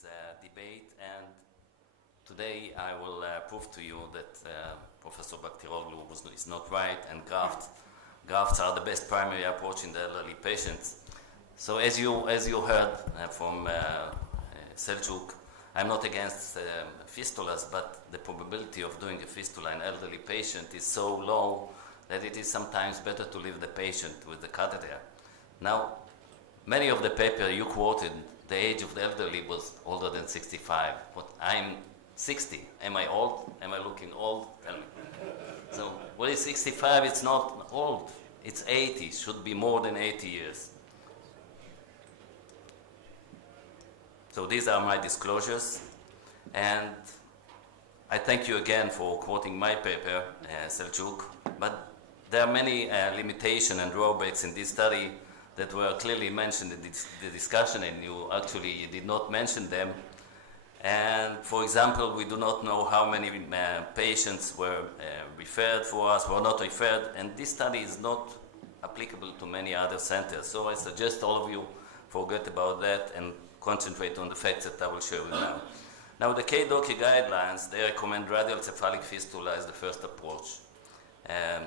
this debate, and today I will prove to you that Professor Baktiroglu is not right, and grafts are the best primary approach in the elderly patients. So as you heard from Selçuk, I'm not against fistulas, but the probability of doing a fistula in elderly patient is so low that it is sometimes better to leave the patient with the catheter. Now, many of the papers you quoted, the age of the elderly was older than 65. But I'm 60. Am I old? Am I looking old? Tell me. So what is 65? It's not old. It's 80. Should be more than 80 years. So these are my disclosures. And I thank you again for quoting my paper, Selçuk. But there are many limitations and drawbacks in this study that were clearly mentioned in the discussion, and you actually did not mention them. And for example, we do not know how many patients were referred for us, were not referred, and this study is not applicable to many other centers. So I suggest all of you forget about that and concentrate on the facts that I will show you now. Now, the KDOCI guidelines, they recommend radial cephalic fistula as the first approach.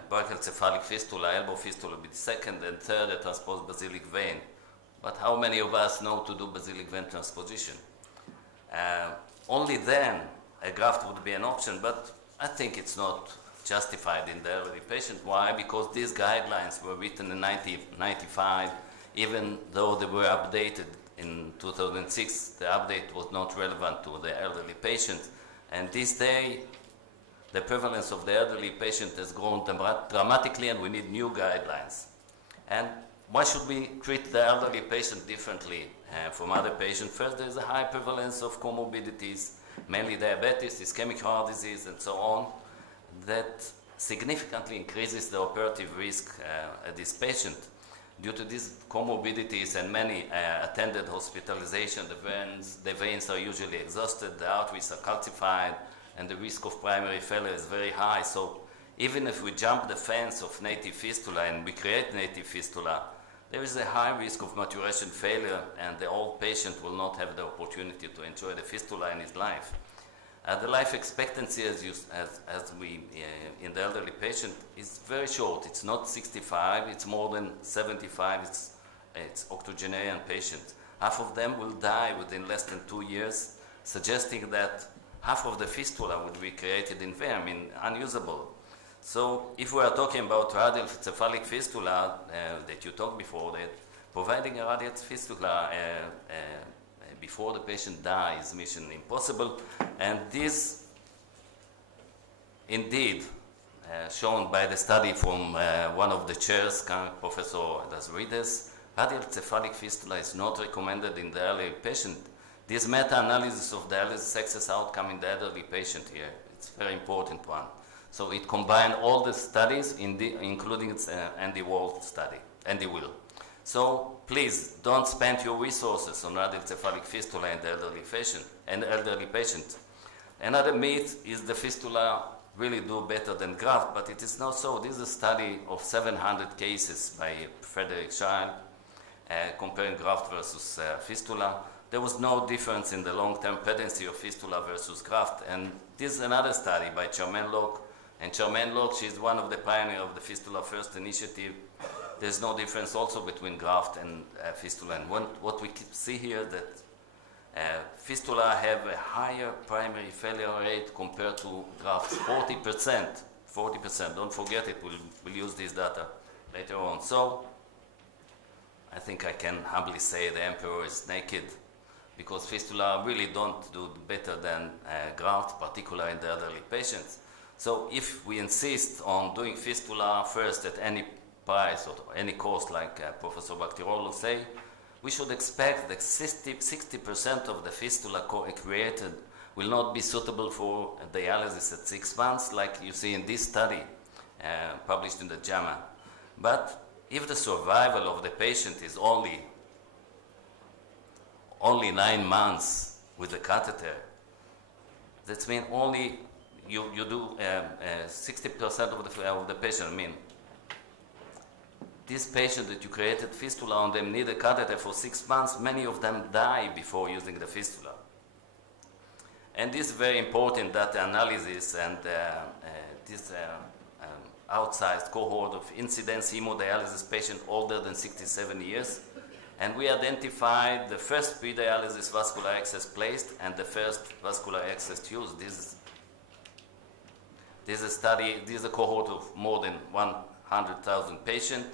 Brachiocephalic fistula, elbow fistula will be the second, and third, a transposed basilic vein. But how many of us know to do basilic vein transposition? Only then a graft would be an option, but I think it's not justified in the elderly patient. Why? Because these guidelines were written in 1995, even though they were updated in 2006, the update was not relevant to the elderly patient. And this day, the prevalence of the elderly patient has grown dramatically, and we need new guidelines. And why should we treat the elderly patient differently from other patients? First, there is a high prevalence of comorbidities, mainly diabetes, ischemic heart disease, and so on, that significantly increases the operative risk at this patient. Due to these comorbidities and many attended hospitalization, the veins are usually exhausted, the arteries are calcified, and the risk of primary failure is very high. So even if we jump the fence of native fistula and we create native fistula, there is a high risk of maturation failure, and the old patient will not have the opportunity to enjoy the fistula in his life. The life expectancy, in the elderly patient, is very short. It's not 65, it's more than 75. It's octogenarian patients. Half of them will die within less than 2 years, suggesting that half of the fistula would be created in vein, unusable. So if we are talking about radial cephalic fistula that you talked before, that providing a radial fistula before the patient dies is mission impossible. And this, indeed, shown by the study from one of the chairs, Professor Dasrides, radial cephalic fistula is not recommended in the elderly patient. This meta-analysis of dialysis success outcome in the elderly patient here, it's a very important one. So it combined all the studies, including Andy Wall study, Andy Will. So please don't spend your resources on radial cephalic fistula in the elderly patient. Another myth is the fistula really do better than graft, but it is not so. This is a study of 700 cases by Frederick Child comparing graft versus fistula. There was no difference in the long-term patency of fistula versus graft. And this is another study by Charmaine Locke. And Charmaine Locke, she is one of the pioneers of the Fistula First initiative. There's no difference also between graft and fistula. And what we see here that fistula have a higher primary failure rate compared to grafts, 40%. 40%, don't forget it, we'll use this data later on. So I think I can humbly say the emperor is naked, because fistula really don't do better than graft, particularly in the elderly patients. So if we insist on doing fistula first at any price or any cost, like Professor Baktiroglu say, we should expect that 60% of the fistula created will not be suitable for dialysis at 6 months, like you see in this study published in the JAMA. But if the survival of the patient is only 9 months with the catheter, that means only you do 60% of the patient. I mean, this patient that you created fistula on them need a catheter for 6 months. Many of them die before using the fistula. And this very important data analysis and this outsized cohort of incidence hemodialysis patient older than 67 years. And we identified the first pre-dialysis vascular access placed and the first vascular access used. This is a study, this is a cohort of more than 100,000 patients.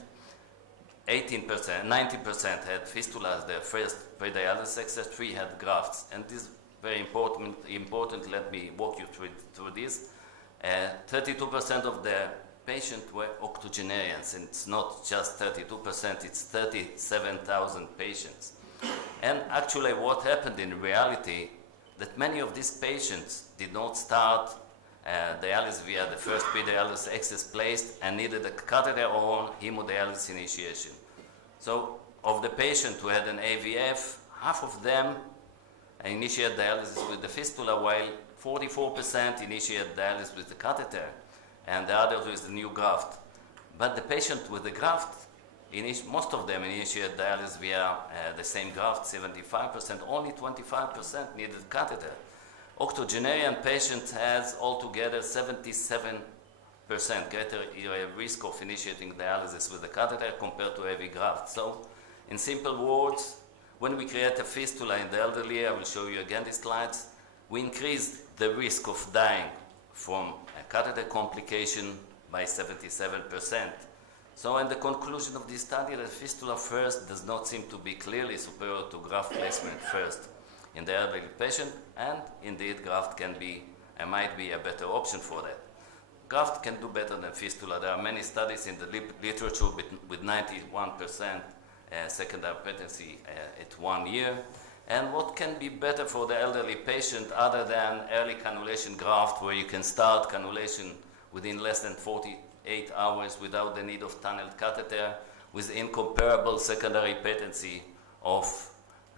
90% had fistula as their first pre-dialysis access, 3 had grafts. And this is very important, let me walk you through this. 32% of the patients were octogenarians, and it's not just 32%, it's 37,000 patients. And actually what happened in reality, that many of these patients did not start dialysis via the first pre-dialysis access placed and needed a catheter or hemodialysis initiation. So of the patients who had an AVF, half of them initiated dialysis with the fistula, while 44% initiated dialysis with the catheter, and the others with the new graft. But the patient with the graft, most of them initiated dialysis via the same graft, 75%, only 25% needed catheter. Octogenarian patient has altogether 77% greater risk of initiating dialysis with the catheter compared to heavy graft. So, in simple words, when we create a fistula in the elderly, I will show you again these slides, we increase the risk of dying from a catheter complication by 77%. So in the conclusion of this study, the fistula first does not seem to be clearly superior to graft placement first in the elderly patient, and indeed graft can be and might be a better option for that. Graft can do better than fistula. There are many studies in the literature with 91% secondary patency at 1 year. And what can be better for the elderly patient other than early cannulation graft, where you can start cannulation within less than 48 hours without the need of tunneled catheter, with incomparable secondary patency of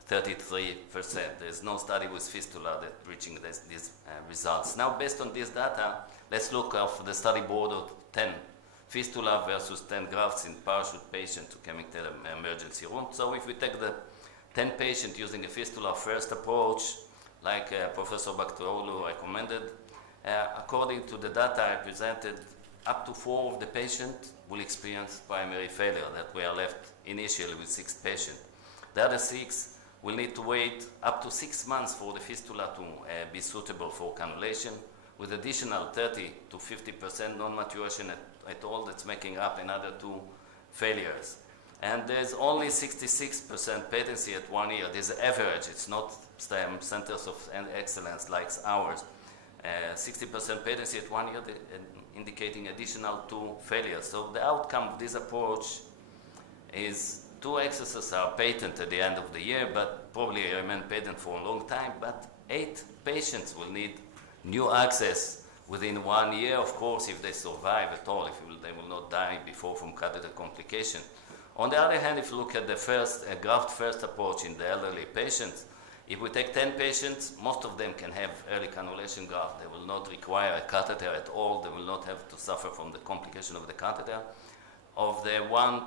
33%. There's no study with fistula that reaching these results. Now, based on this data, let's look at the study board of 10 fistula versus 10 grafts in parachute patients who came into the emergency room. So if we take the 10 patients using a fistula first approach, like Professor Baktoğlu recommended, according to the data I presented, up to 4 of the patients will experience primary failure, that we are left initially with 6 patients. The other 6 will need to wait up to 6 months for the fistula to be suitable for cannulation, with additional 30 to 50% non-maturation at all. That's making up another 2 failures. And there's only 66% patency at 1 year. This is average. It's not centers of excellence like ours. 60% patency at 1 year, indicating additional 2 failures. So the outcome of this approach is 2 excesses are patent at the end of the year, but probably remain patent for a long time. But 8 patients will need new access within 1 year, of course, if they survive at all, they will not die before from catheter complication. On the other hand, if you look at the first graft-first approach in the elderly patients, if we take 10 patients, most of them can have early cannulation graft. They will not require a catheter at all. They will not have to suffer from the complication of the catheter. Of the 1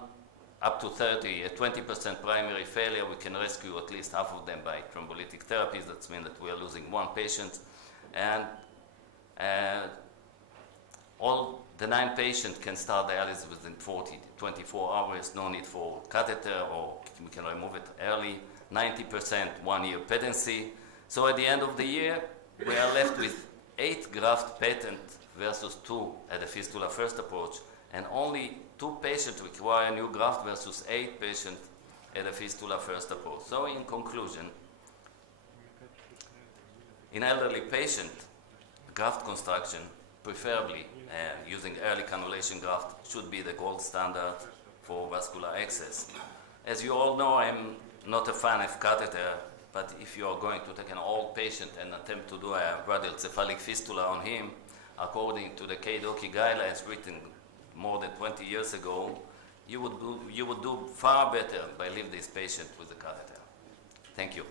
up to 30, 20% primary failure, we can rescue at least half of them by thrombolytic therapies. That means that we are losing 1 patient. And all the 9 patients can start dialysis within 24 hours, no need for catheter, or we can remove it early. 90% 1 year patency. So at the end of the year, we are left with 8 graft patent versus 2 at the fistula first approach, and only 2 patients require new graft versus 8 patients at the fistula first approach. So in conclusion, in elderly patient, graft construction, preferably using early cannulation graft, should be the gold standard for vascular access. As you all know, I'm not a fan of catheter, but if you are going to take an old patient and attempt to do a radiocephalic fistula on him, according to the KDOQI guidelines written more than 20 years ago, you would do far better by leaving this patient with a catheter. Thank you.